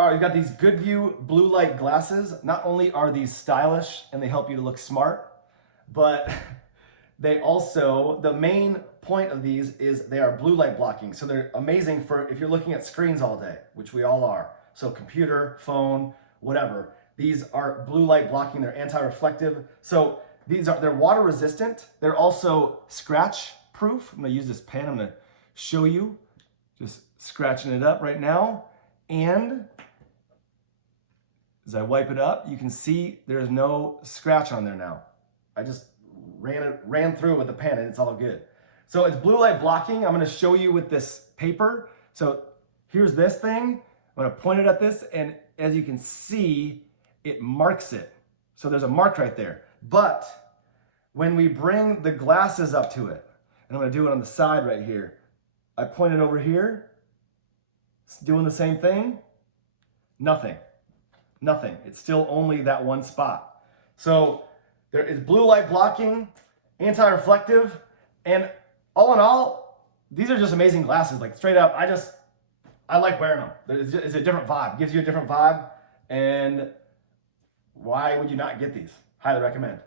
All right, we've got these GUDVUE blue light glasses. Not only are these stylish and they help you to look smart, but they also, the main point of these is they are blue light blocking. So they're amazing for if you're looking at screens all day, which we all are. So computer, phone, whatever. These are blue light blocking, they're anti-reflective. So they're water resistant. They're also scratch proof. I'm gonna use this pen, I'm gonna show you. Just scratching it up right now. And as I wipe it up, you can see there's no scratch on there now. I just ran through it with the pen and it's all good. So it's blue light blocking. I'm gonna show you with this paper. So here's this thing. I'm gonna point it at this, and as you can see, it marks it. So there's a mark right there. But when we bring the glasses up to it, and I'm gonna do it on the side right here, I point it over here, it's doing the same thing, nothing. Nothing. It's still only that one spot. So there is blue light blocking, anti-reflective, and all in all, these are just amazing glasses. Like straight up, I like wearing them. It's a different vibe. Gives you a different vibe. And why would you not get these? Highly recommend.